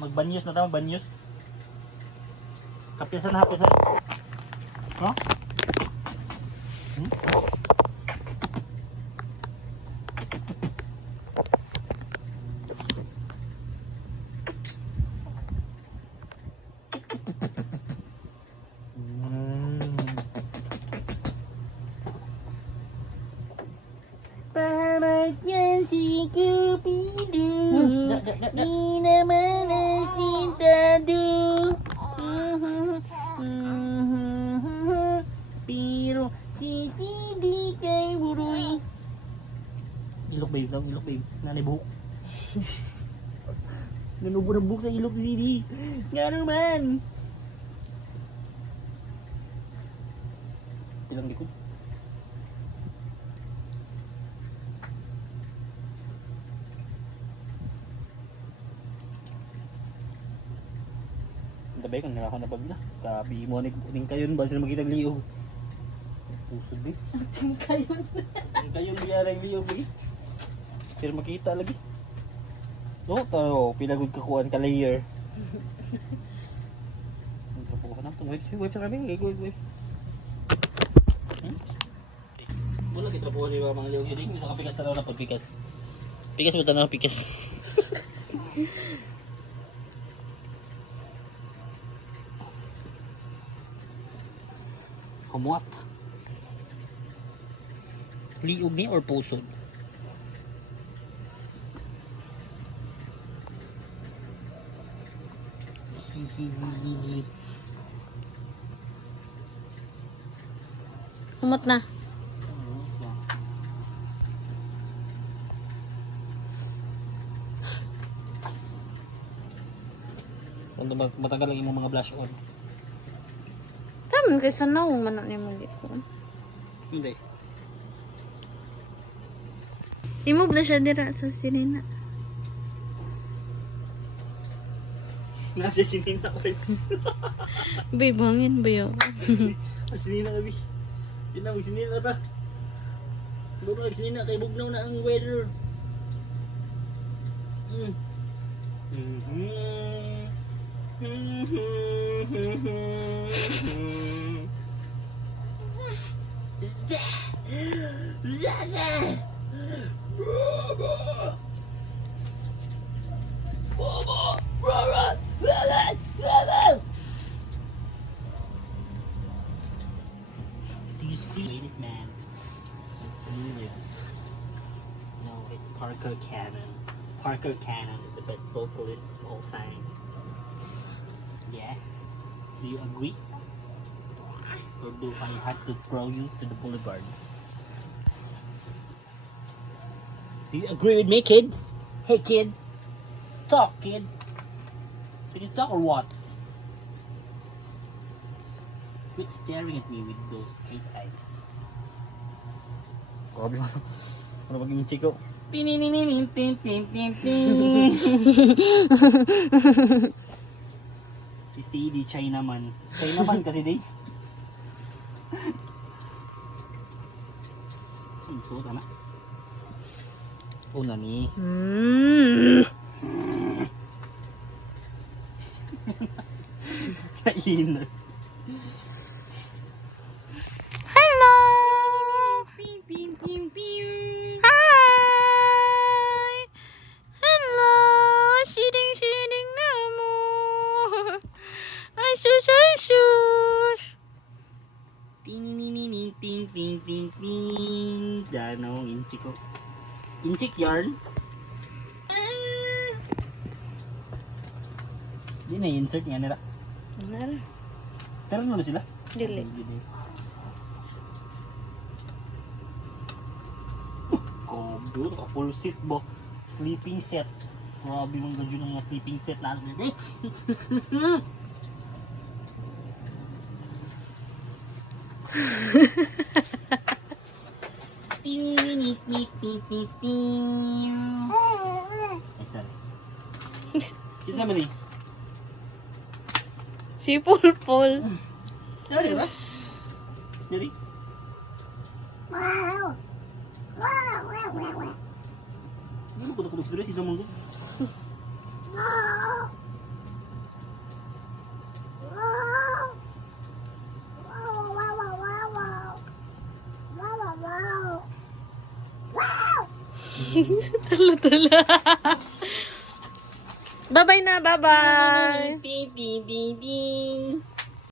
Magbanyos na tayo, magbanyos. Kapisan na, kapisan. No? Pamatnya si Cupido, di mana cinta du. Pero si di kay buruy. Ilok babe, daw, ilok babe. Nanay buhok. Nanubo ng buhok sa ilok si CD. Nga naman. Ilang likod. Ang tabi kang nakaka na bagla. Kabi mo ning kayon ba sila makita liog. Pusod di. Ating kayo. Ning kayon biya ng liog lagi. Sila makita lagi. No, tao pilagod ka kuan ka layer. Ang trapo ka na to. Wait sa kami. Wait. Wala kita po ni mga liog yun. Isa ka pikas na raw na pagpikas. Pikas mo na pikas. Hamuat. Liog ni or pusod? Umot na. Kung matagal lang yung mga blush on. Taman kay sanaw man ni mo gito. Hindi. Imove na siya dira sa sinina. Nasa sinina ko. Bay, bangin ba yun? Sinina kami. Hindi na, sinina ta. Buro sinina kay bugnaw na ang weather. Ladies man. Let's believe it. No, it's Parker Cannon. Parker Cannon is the best vocalist of all time. Yeah? Do you agree? Or do I have to throw you to the boulevard? Do you agree with me, kid? Hey, kid. Talk, kid. Can you talk or what? Quit staring at me with those kid eyes. Grabe mo. Ano maging chiko? Si CD Chinaman. Chinaman kasi di. Suot na. Una ni. Kain. Hello! Hi! Hello! Shooting na mo! Ay, sus! Ting. Dano, inchik ko. Inchik yarn. Di na insert nga nila. Ano? Pero ano sila? Dili. Kobo, full set ba? Sleeping set. Grabe mong gadyo ng mga sleeping set na ano. Ay, sorry. Kinsa man ni? Si Pulpul. Dari ba? Dari? Ano ko na si Damon ko? Tula-tula. Bye-bye na, bye-bye. Ding, ding, ding, ding.